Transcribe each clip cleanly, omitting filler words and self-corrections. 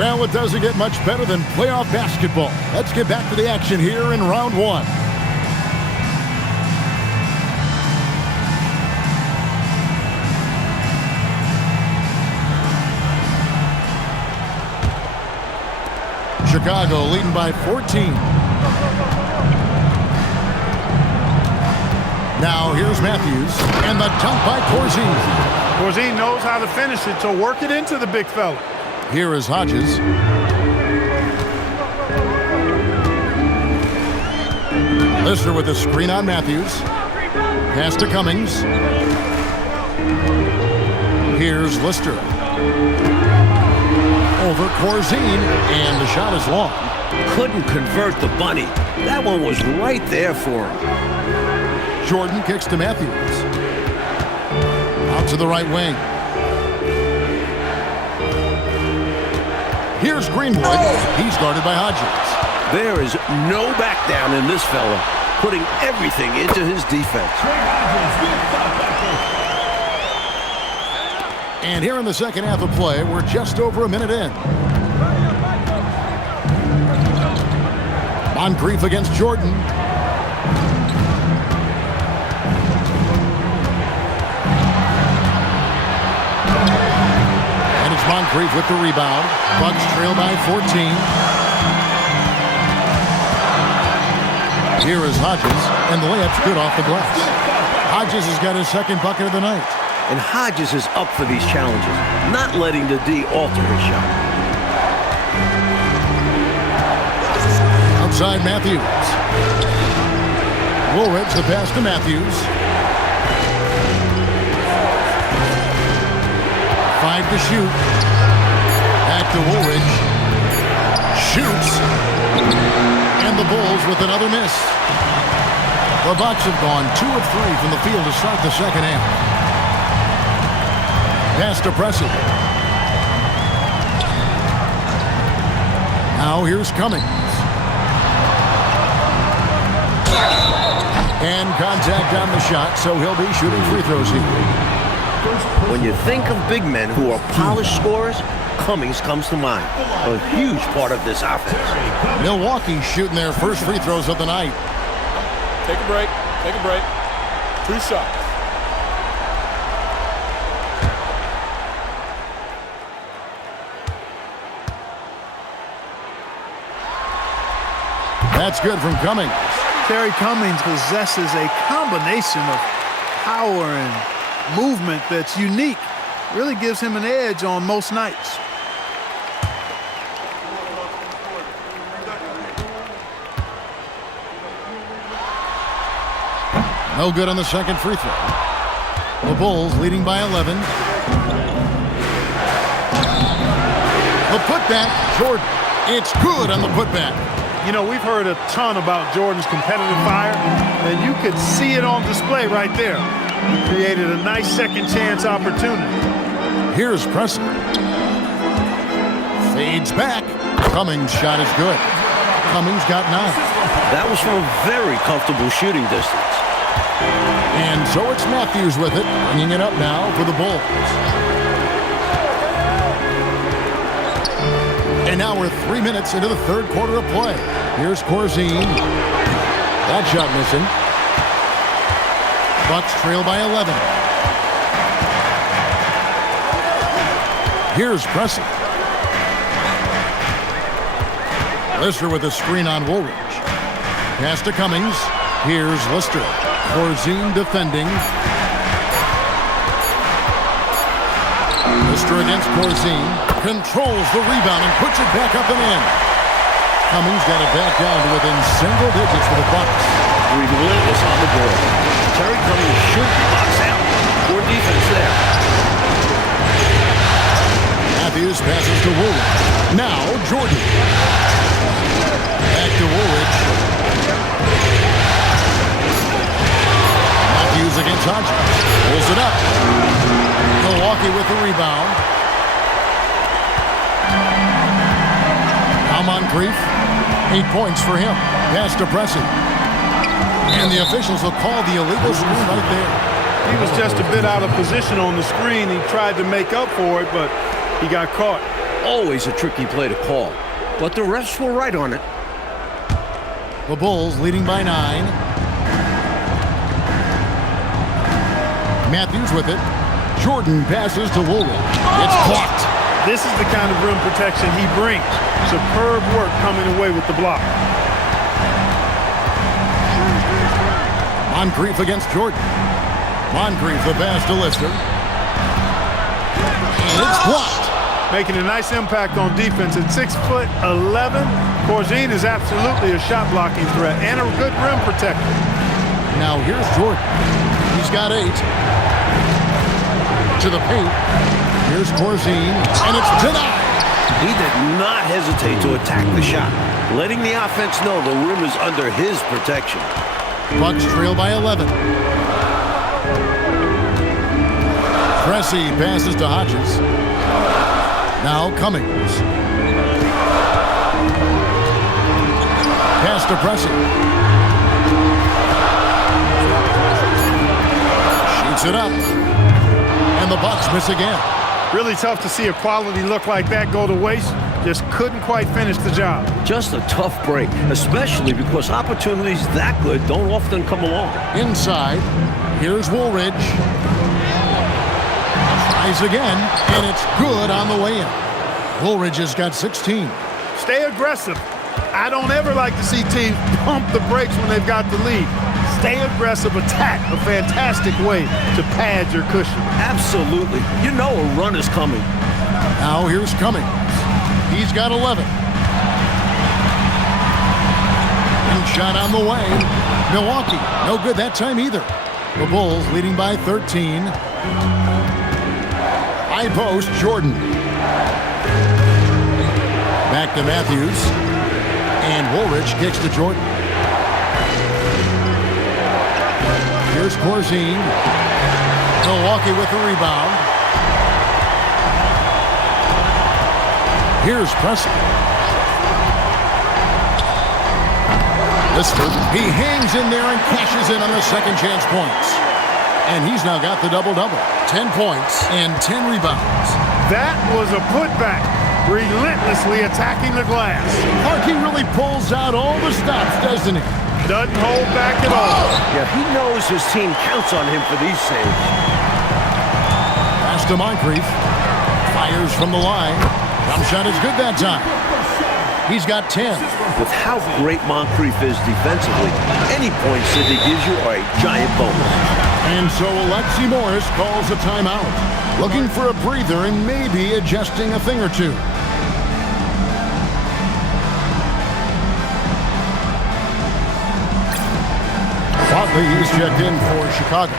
Well, it doesn't get much better than playoff basketball. Let's get back to the action here in round one. Chicago leading by 14. Now here's Matthews, and the dunk by Corzine. Corzine knows how to finish it, so work it into the big fella. Here is Hodges. Lister with the screen on Matthews. Pass to Cummings. Here's Lister. Over Corzine, and the shot is long. Couldn't convert the bunny. That one was right there for him. Jordan kicks to Matthews. Out to the right wing. Here's Greenwood. He's guarded by Hodges. There is no back down in this fella, putting everything into his defense. And here in the second half of play, we're just over a minute in. Moncrief against Jordan. And it's Moncrief with the rebound. Bucks trail by 14. Here is Hodges, and the layup's good off the glass. Hodges has got his second bucket of the night. And Hodges is up for these challenges, not letting the D alter his shot. Outside Matthews. Woolridge the pass to Matthews. 5 to shoot. Back to Woolridge. Shoots. And the Bulls with another miss. The Bucks have gone 2 of 3 from the field to start the second half. Pass to Preston. Now here's Cummings. And contact on the shot, so he'll be shooting free throws here. When you think of big men who are polished scorers, Cummings comes to mind. A huge part of this offense. Milwaukee shooting their first free throws of the night. Take a break. Take a break. 2 shots. That's good from Cummings. Terry Cummings possesses a combination of power and movement that's unique. Really gives him an edge on most nights. No good on the second free throw. The Bulls leading by 11. The putback, Jordan. It's good on the putback. You know, we've heard a ton about Jordan's competitive fire, and you could see it on display right there. He created a nice second chance opportunity. Here's Preston. Fades back. Cummings' shot is good. Cummings got 9. That was from a very comfortable shooting distance. And so it's Matthews with it, bringing it up now for the Bulls. And now we're 3 minutes into the third quarter of play. Here's Corzine. That shot missing. Bucks trail by 11. Here's Preston. Lister with a screen on Woolridge. Pass to Cummings. Here's Lister. Corzine defending. Lister against Corzine. Controls the rebound and puts it back up and in. Cummings got it back down to within single digits for the Bucks. Relentless on the board. Terry Cummings should box out. Poor defense there. Matthews passes to Woolridge. Now Jordan. Back to Woolridge. Matthews against Hodges. Pulls it up. Milwaukee with the rebound. Now Moncrief. 8 points for him. Pass to Preston. And the officials will call the illegal screen right there. He was just a bit out of position on the screen. He tried to make up for it, but he got caught. always a tricky play to call, but the refs were right on it. The Bulls leading by 9. Matthews with it. Jordan passes to Woolridge. It's blocked. This is the kind of rim protection he brings. Superb work coming away with the block. Moncrief against Jordan. Moncrief the pass to Lister. And it's blocked. Making a nice impact on defense at 6'11". Corzine is absolutely a shot blocking threat and a good rim protector. Now here's Jordan. He's got 8. To the paint. Here's Corzine, and it's denied. He did not hesitate to attack the shot, letting the offense know the rim is under his protection. Bucks trail by 11. Pressey passes to Hodges. Now Cummings. Pass to Pressey. Shoots it up. And the Bucks miss again. Really tough to see a quality look like that go to waste. Just couldn't quite finish the job. Just a tough break, especially because opportunities that good don't often come along. Inside, here's Woolridge. Tries again, and it's good on the way in. Woolridge has got 16. Stay aggressive. I don't ever like to see teams pump the brakes when they've got the lead. Stay aggressive, attack, a fantastic way to pad your cushion. Absolutely. You know a run is coming. Now here's Cummings. He's got 11. And shot on the way. Milwaukee, no good that time either. The Bulls leading by 13. High post, Jordan. Back to Matthews. And Woolridge kicks to Jordan. Here's Corzine. Milwaukee with the rebound. Here's Pressey. Lister, he hangs in there and cashes in on the second chance points. And he's now got the double-double. 10 points and 10 rebounds. That was a putback. Relentlessly attacking the glass. Harkey really pulls out all the stops, doesn't he? Doesn't hold back at all. Yeah, he knows his team counts on him for these saves. Pass to Moncrief. Fires from the line. Jump shot is good that time. He's got 10. With how great Moncrief is defensively, any points that he gives you are a giant bonus. And so Alexi Morris calls a timeout. Looking for a breather and maybe adjusting a thing or two. Watley is checked in for Chicago.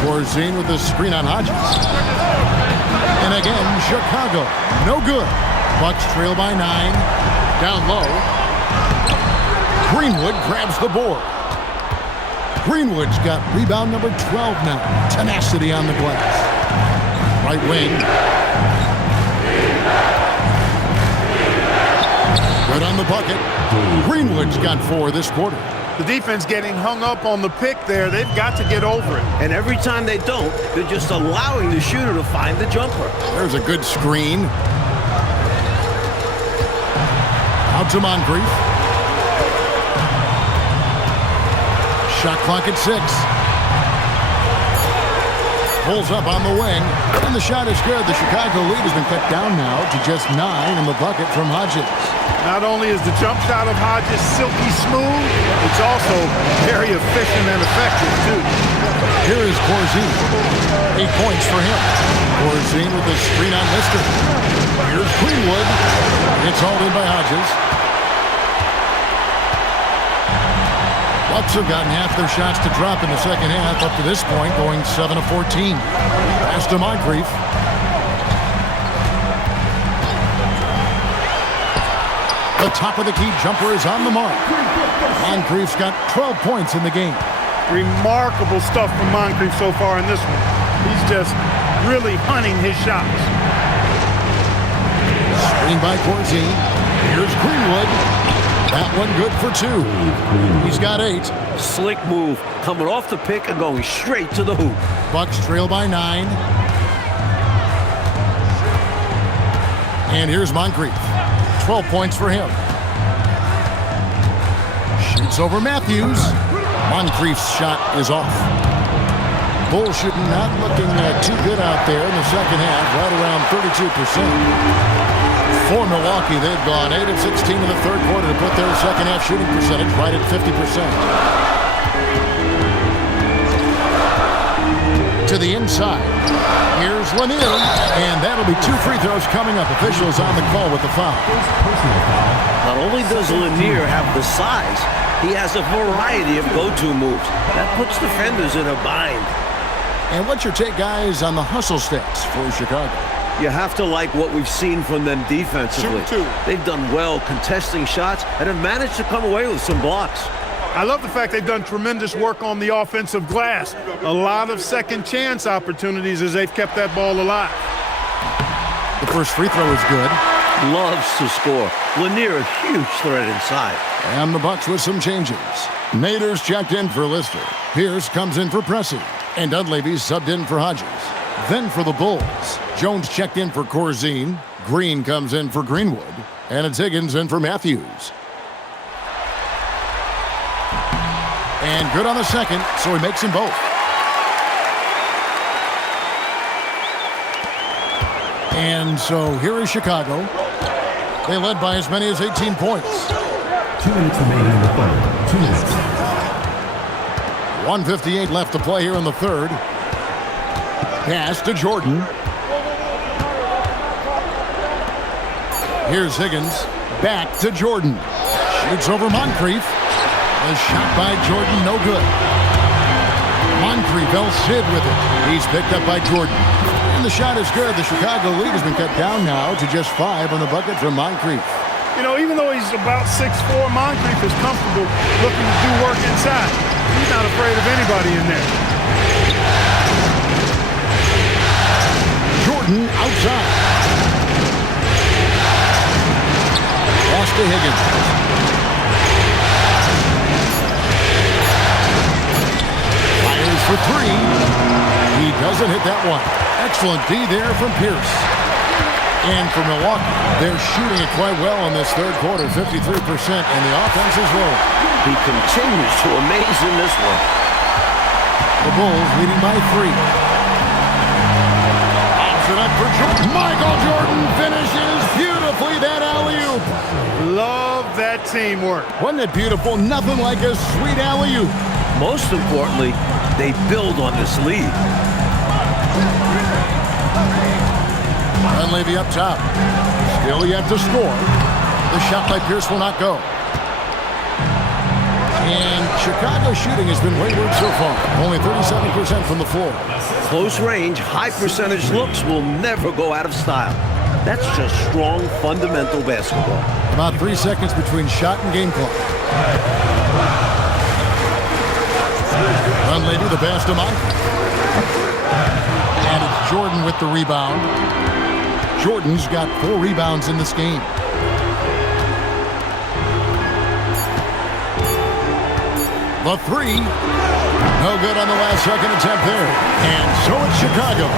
Corzine with the screen on Hodges. And again, Chicago. No good. Bucks trail by 9. Down low. Greenwood grabs the board. Greenwood's got rebound number 12 now. Tenacity on the glass. Right wing. Good on the bucket. Greenwood's got 4 this quarter. The defense getting hung up on the pick there. They've got to get over it. And every time they don't, they're just allowing the shooter to find the jumper. There's a good screen. Out to Moncrief. Shot clock at 6. Pulls up on the wing, and the shot is good. The Chicago lead has been cut down now to just 9 in the bucket from Hodges. Not only is the jump shot of Hodges silky smooth, it's also very efficient and effective, too. Here is Corzine. 8 points for him. Corzine with the screen on Lister. Here's Greenwood. It's hauled in by Hodges. Bucks have gotten half their shots to drop in the second half up to this point, going 7 of 14. Pass to Moncrief. The top of the key jumper is on the mark. Moncrief's got 12 points in the game. Remarkable stuff from Moncrief so far in this one. He's just really hunting his shots. Green by Corzine. Here's Greenwood. That one good for 2. He's got 8. Slick move, coming off the pick and going straight to the hoop. Bucks trail by 9. And here's Moncrief. 12 points for him. Shoots over Matthews. Moncrief's shot is off. Bulls shooting not looking too good out there in the second half, right around 32%. For Milwaukee, they've gone 8 of 16 in the third quarter to put their second half shooting percentage right at 50%. To the inside. Here's Lanier, and that'll be 2 free throws coming up. Officials on the call with the foul. Not only does Lanier have the size, he has a variety of go-to moves. That puts defenders in a bind. And what's your take, guys, on the hustle stats for Chicago? You have to like what we've seen from them defensively. Shoot 2. They've done well contesting shots and have managed to come away with some blocks. I love the fact they've done tremendous work on the offensive glass. A lot of second chance opportunities as they've kept that ball alive. The first free throw is good. Loves to score. Lanier, a huge threat inside. And the Bucks with some changes. Nader's checked in for Lister. Pierce comes in for Pressey. And Dunleavy's subbed in for Hodges. Then for the Bulls, Jones checked in for Corzine. Green comes in for Greenwood. And it's Higgins in for Matthews. And good on the second, so he makes them both. And so here is Chicago. They led by as many as 18 points. 2 minutes remaining in the third. 2 minutes. 1:58 left to play here in the third. Pass to Jordan. Here's Higgins. Back to Jordan. Shoots over Moncrief. A shot by Jordan, no good. Moncrief, El Cid with it. He's picked up by Jordan. And the shot is good. The Chicago lead has been cut down now to just 5 on the bucket from Moncrief. You know, even though he's about 6'4", Moncrief is comfortable looking to do work inside. He's not afraid of anybody in there. Jordan outside. Pass to Higgins. Fires for 3. He doesn't hit that one. Excellent D there from Pierce. And for Milwaukee, they're shooting it quite well in this third quarter, 53%, and the offense is rolling. He continues to amaze in this one. The Bulls leading by 3. Pops it up for Jordan. Michael Jordan finishes beautifully that alley-oop. Love that teamwork. Wasn't it beautiful? Nothing like a sweet alley-oop. Most importantly, they build on this lead. Dunleavy up top. Still yet to score. The shot by Pierce will not go. And Chicago's shooting has been wayward so far. Only 37% from the floor. Close range, high percentage looks will never go out of style. That's just strong, fundamental basketball. About 3 seconds between shot and game clock. Dunleavy, the pass to Moncrief. And it's Jordan with the rebound. Jordan's got 4 rebounds in this game. The 3. No good on the last second attempt there. And so it's Chicago,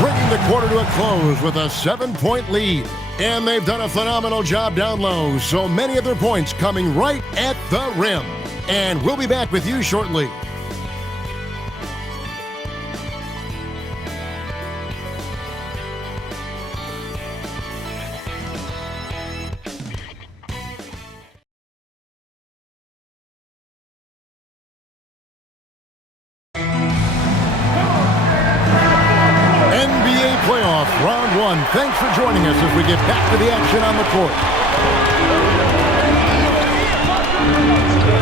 bringing the quarter to a close with a 7-point lead. And they've done a phenomenal job down low. So many of their points coming right at the rim. And we'll be back with you shortly. Round 1. Thanks for joining us as we get back to the action on the court.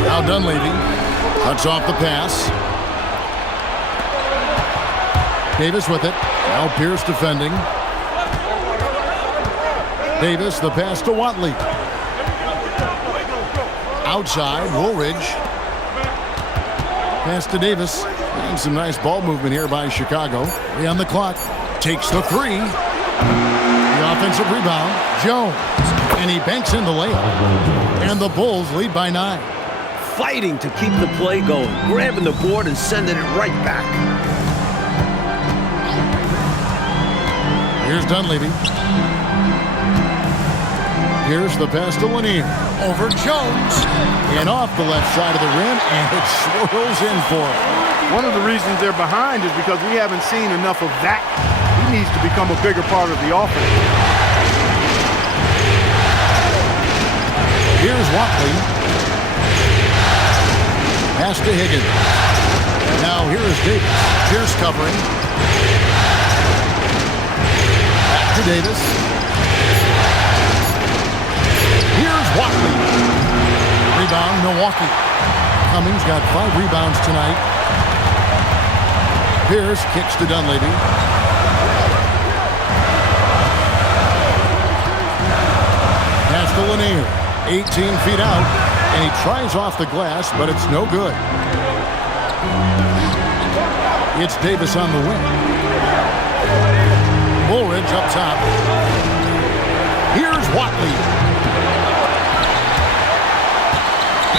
Now Dunleavy cuts off the pass. Davis with it. Now Pierce defending. Davis, the pass to Watley. Outside, Woolridge. Pass to Davis. And some nice ball movement here by Chicago. 3 on the clock. Takes the 3. The Offensive rebound. Jones. And he banks in the layup. And the Bulls lead by 9. Fighting to keep the play going, grabbing the board and sending it right back. Here's Dunleavy. Here's the pass to Lanier. Over Jones. And off the left side of the rim, and it swirls in for him. One of the reasons they're behind is because we haven't seen enough of that. He needs to become a bigger part of the offense. Here's Watley. Pass to Higgins. Now here is Davis. Pierce covering. Back to Davis. Here's Watley. Rebound, Milwaukee. Cummings got 5 rebounds tonight. Pierce kicks to Dunleavy. Pass to Lanier. 18 feet out. And he tries off the glass, but it's no good. It's Davis on the wing. Woolridge up top. Here's Watley.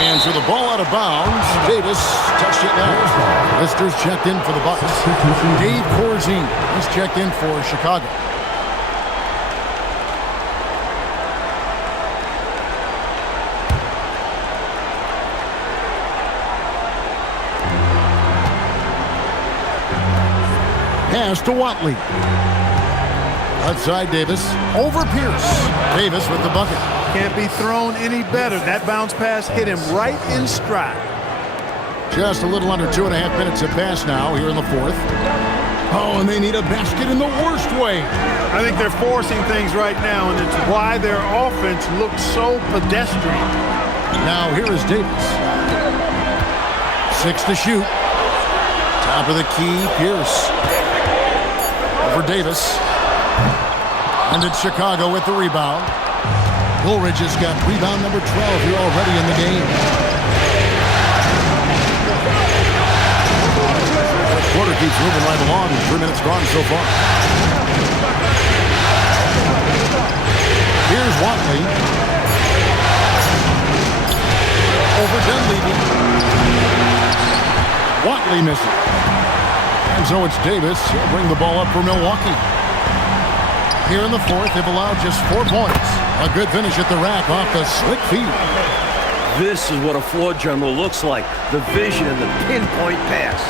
And so the ball out of bounds. Davis touched it last. Lister's checked in for the Bucks. Dave Corzine is checked in for Chicago. Pass to Watley. Outside Davis. Over Pierce. Davis with the bucket. Can't be thrown any better. That bounce pass hit him right in stride. Just a little under 2.5 minutes to pass now here in the 4th. Oh, and they need a basket in the worst way. I think they're forcing things right now, and it's why their offense looks so pedestrian. Now here is Davis. 6 to shoot. Top of the key, Pierce. For Davis. And it's Chicago with the rebound. Woolridge has got rebound number 12 here already in the game. The quarter keeps moving right along. 3 minutes gone so far. Here's Watley. Over Dunleavy. Watley missing. And so it's Davis. He'll bring the ball up for Milwaukee. Here in the 4th, they've allowed just 4 points. A good finish at the rack off the slick feed. This is what a floor general looks like. The vision and the pinpoint pass.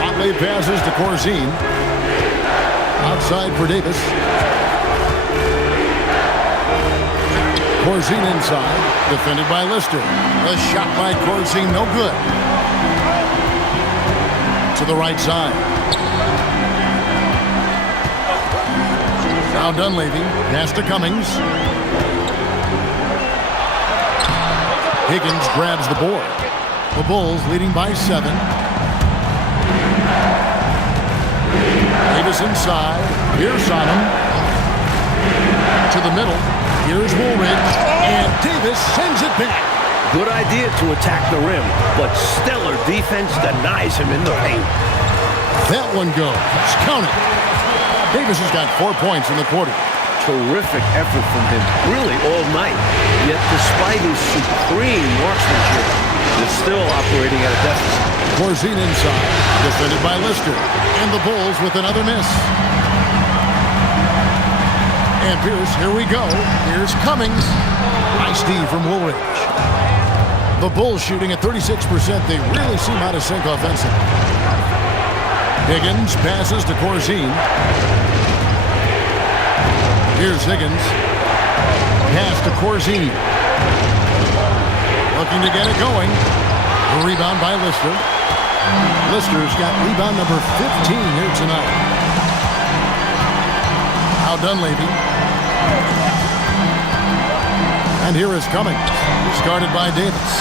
Watley passes to Corzine. Outside for Davis. Corzine inside. Defended by Lister. The shot by Corzine, no good. To the right side. Now Dunleavy. Pass to Cummings. Higgins grabs the board. The Bulls leading by 7. Davis inside. Pierce on him. To the middle. Here's Woolridge. And Davis sends it back. Good idea to attack the rim, but stellar defense denies him in the paint. That one goes. Count it. Davis has got 4 points in the quarter. Terrific effort from him, really all night. Yet despite his supreme marksmanship, they're still operating at a deficit. Corzine inside, defended by Lister. And the Bulls with another miss. And Pierce, here we go. Here's Cummings. Nice D from Woolridge. The Bulls shooting at 36%. They really seem out of sync offensively. Higgins passes to Corzine. Here's Higgins. Pass to Corzine. Looking to get it going. A rebound by Lister. Lister's got rebound number 15 here tonight. Now Dunleavy. And here is Cummings. Discarded by Davis.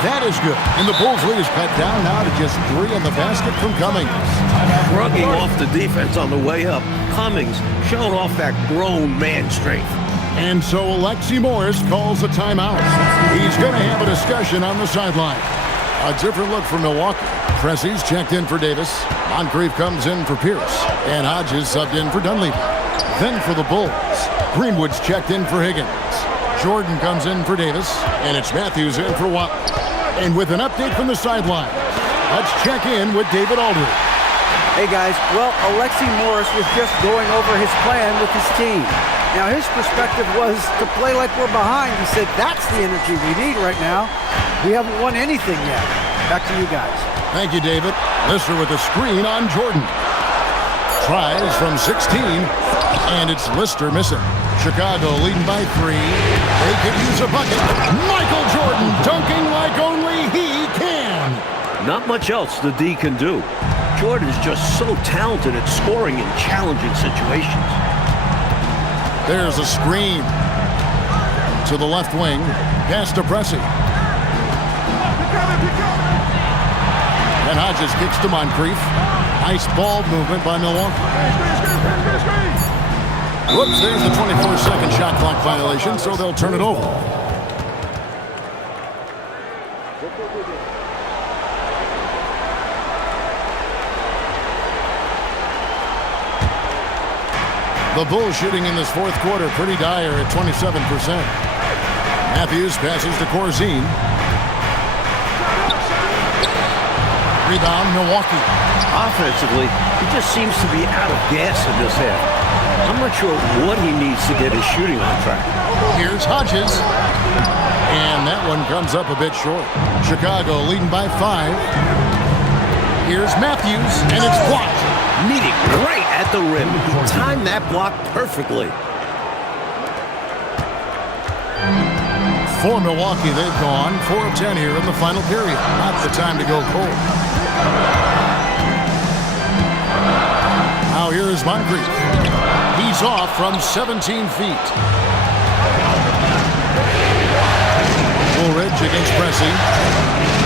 That is good. And the Bulls' lead is cut down now to just 3 in the basket from Cummings. Shrugging off the defense on the way up, Cummings showing off that grown man strength. And so Alexi Morris calls a timeout. He's going to have a discussion on the sideline. A different look for Milwaukee. Pressey's checked in for Davis. Moncrief comes in for Pierce. And Hodges subbed in for Dunleavy. Then for the Bulls, Greenwood's checked in for Higgins. Jordan comes in for Davis. And it's Matthews in for Watt. And with an update from the sideline, let's check in with David Aldridge. Hey guys, well, Alexi Morris was just going over his plan with his team. Now his perspective was to play like we're behind. He said that's the energy we need right now. We haven't won anything yet. Back to you guys. Thank you, David. Lister with a screen on Jordan. Tries from 16, and it's Lister missing. Chicago leading by 3. They could use a bucket. Michael Jordan dunking like only he can. Not much else the D can do. Jordan is just so talented at scoring in challenging situations. There's a screen to the left wing. Pass to Pressey. And Hodges kicks to Moncrief. Nice ball movement by Milwaukee. Whoops, there's the 24-second shot clock violation, so they'll turn it over. The Bulls shooting in this fourth quarter pretty dire at 27%. Matthews passes to Corzine. Rebound, Milwaukee. Offensively, he just seems to be out of gas in this half. I'm not sure what he needs to get his shooting on track. Here's Hodges. And that one comes up a bit short. Chicago leading by 5. Here's Matthews, and it's blocked. Meeting right at the rim. Timed that block perfectly. For Milwaukee, they've gone 4 of 10 here in the final period. Not the time to go cold. Now here is Moncrief. He's off from 17 feet. Woolridge against Pressey.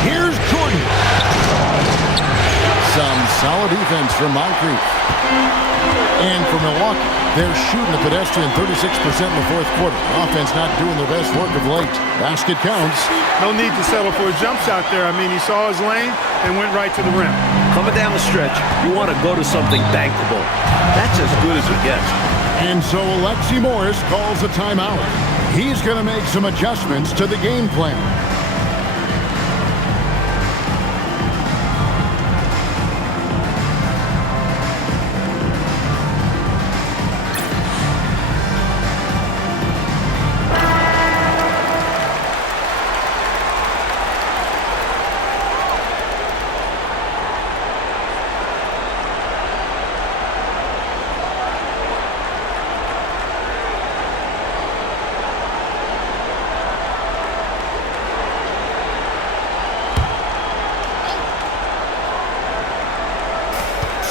Here's Jordan. Some solid defense from Moncrief. And for Milwaukee, they're shooting the pedestrian 36% in the fourth quarter. Offense not doing their best work of late. Basket counts. No need to settle for a jump shot there. I mean, he saw his lane and went right to the rim. Coming down the stretch, you want to go to something bankable. That's as good as it gets. And so Alexi Morris calls a timeout. He's going to make some adjustments to the game plan.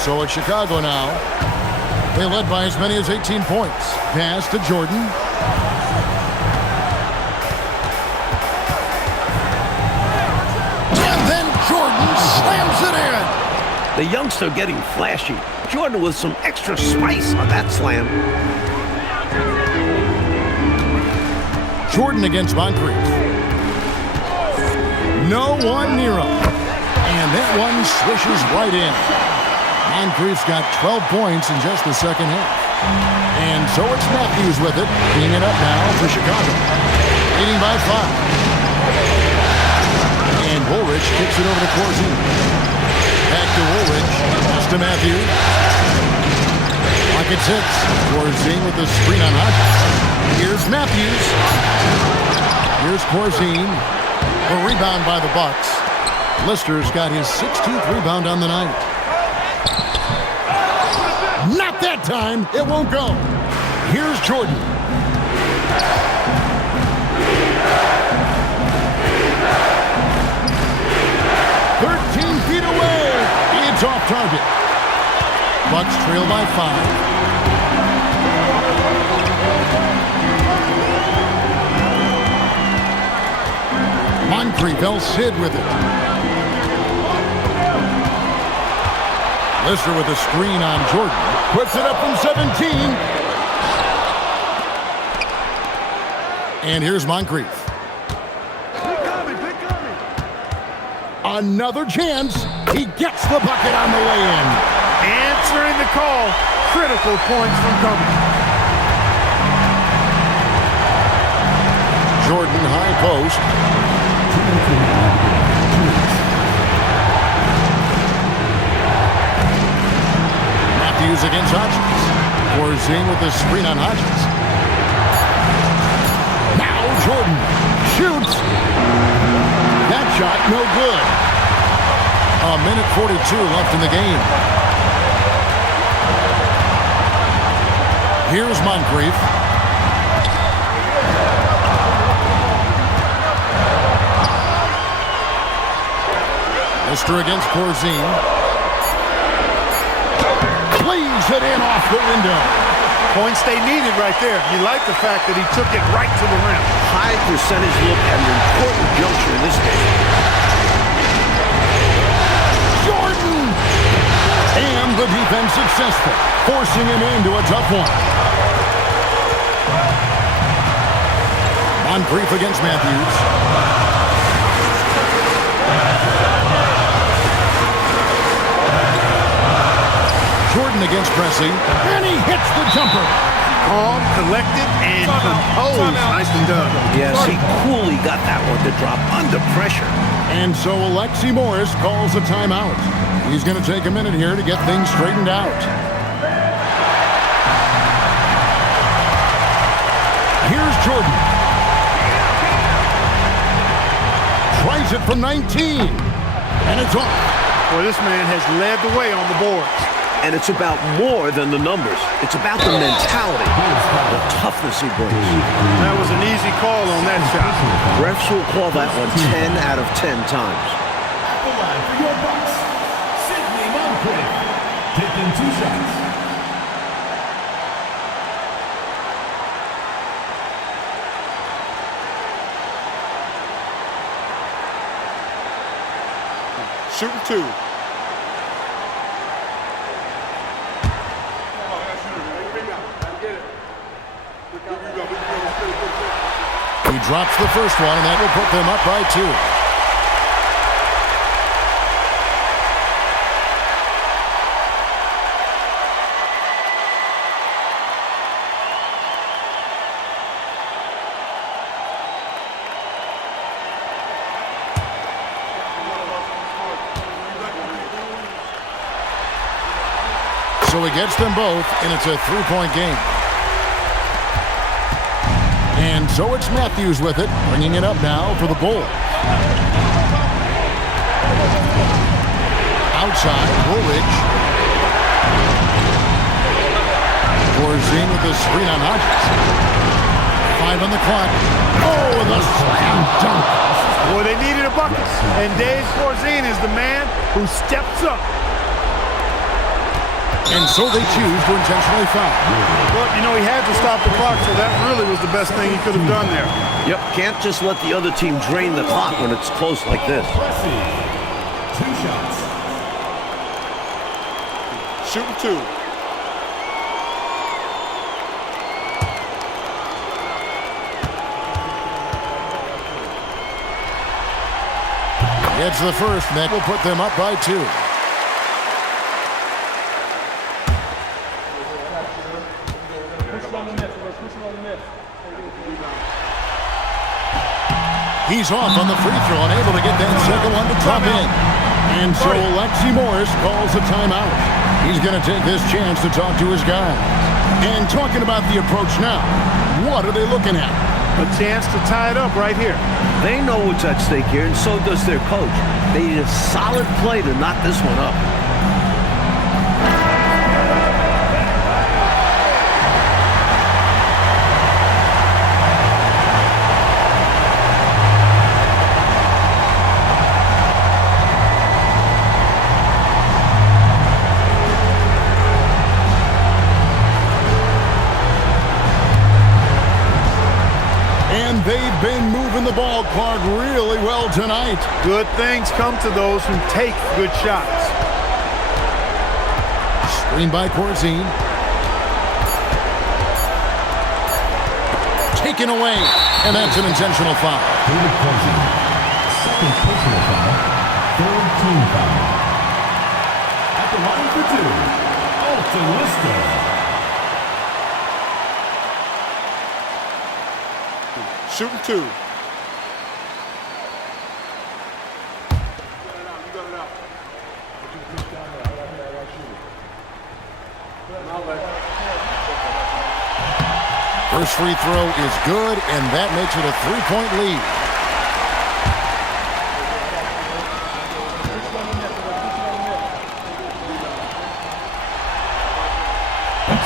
So it's Chicago now. They led by as many as 18 points. Pass to Jordan. And then Jordan slams it in. The youngster getting flashy. Jordan with some extra spice on that slam. Jordan against Moncrief. No one near him. And that one swishes right in. Moncrief's got 12 points in just the second half. And so it's Matthews with it, bringing it up now for Chicago. Leading by 5. And Woolridge kicks it over to Corzine. Back to Woolridge. Pass to Matthews. Pocket 6. Corzine with the screen on Hodges. Here's Matthews. Here's Corzine. A rebound by the Bucks. Lister's got his 16th rebound on the night. Not that time. It won't go. Here's Jordan. Feet away. It's off target. Bucks trail by 5. Moncrief, El Cid with it. Lister with a screen on Jordan. Puts it up from 17. And here's Moncrief. Another chance. He gets the bucket on the way in. Answering the call. Critical points from Covington. Jordan high post. 2 minutes remaining. 2 minutes. Matthews against Hodges. Porzingis with the screen on Hodges. Now Jordan shoots. That shot no good. A minute 42 left in the game. Here's Moncrief. Mister against Porzingis. Plays it in off the window. Points they needed right there. You like the fact that he took it right to the rim. High percentage look at an important juncture in this game. Jordan! And the defense successful, forcing him into a tough one. Moncrief against Matthews. Jordan against Pressey, and he hits the jumper. Calm, collected, and composed. Nicely done. Yes, he coolly got that one to drop under pressure. And so Alexi Morris calls a timeout. He's going to take a minute here to get things straightened out. Here's Jordan. Tries it from 19. And it's off. Well, this man has led the way on the boards. And it's about more than the numbers. It's about the mentality, the toughness he brings. That was an easy call on that shot. Refs will call that one 10 out of 10 times. At the line for your Bucks, Sidney Moncrief. Taking 2 shots. Shooting 2. He drops the first one, and that will put them up by 2. So he gets them both, and it's a 3-point game. And so it's Matthews with it, bringing it up now for the Bulls. Outside, Woolridge. Porzingis with the screen on Hodges. 5 on the clock. Oh, the slam dunk. Boy, they needed a bucket. And Dave Porzingis is the man who steps up. And so they choose to intentionally foul. Well, you know, he had to stop the clock, so that really was the best thing he could have done there. Yep, can't just let the other team drain the clock when it's close like this. Pressey. 2 shots. Shooting 2. Gets the first, and that will put them up by 2. He's off on the free throw, unable to get that second one to come in. And so Alexi Morris calls a timeout. He's going to take this chance to talk to his guys. And talking about the approach now, what are they looking at? A chance to tie it up right here. They know what's at stake here, and so does their coach. They need a solid play to knock this one up. They've been moving the ballpark really well tonight. Good things come to those who take good shots. Screen by Porzingis. Taken away, and that's an intentional foul. David Porzingis. Second personal foul. Third team foul. At the line for two, Alton Lister. Shooting two. First free throw is good, and that makes it a 3-point lead.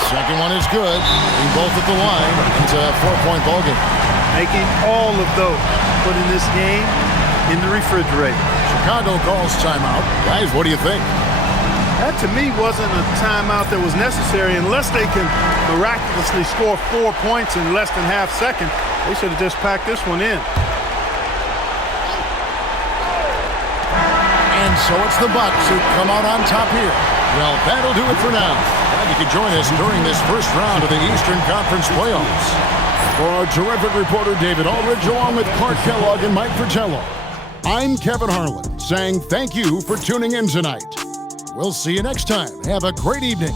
Second one is good. They both at the line. It's a 4-point ball game. Making all of those, putting this game in the refrigerator. Chicago calls timeout. Guys, what do you think? That, to me, wasn't a timeout that was necessary unless they can miraculously score 4 points in less than half second. They should have just packed this one in. And so it's the Bucks who come out on top here. Well, that'll do it for now. Glad you could join us during this first round of the Eastern Conference playoffs. For our terrific reporter, David Aldridge, along with Clark Kellogg and Mike Fratello, I'm Kevin Harlan, saying thank you for tuning in tonight. We'll see you next time. Have a great evening.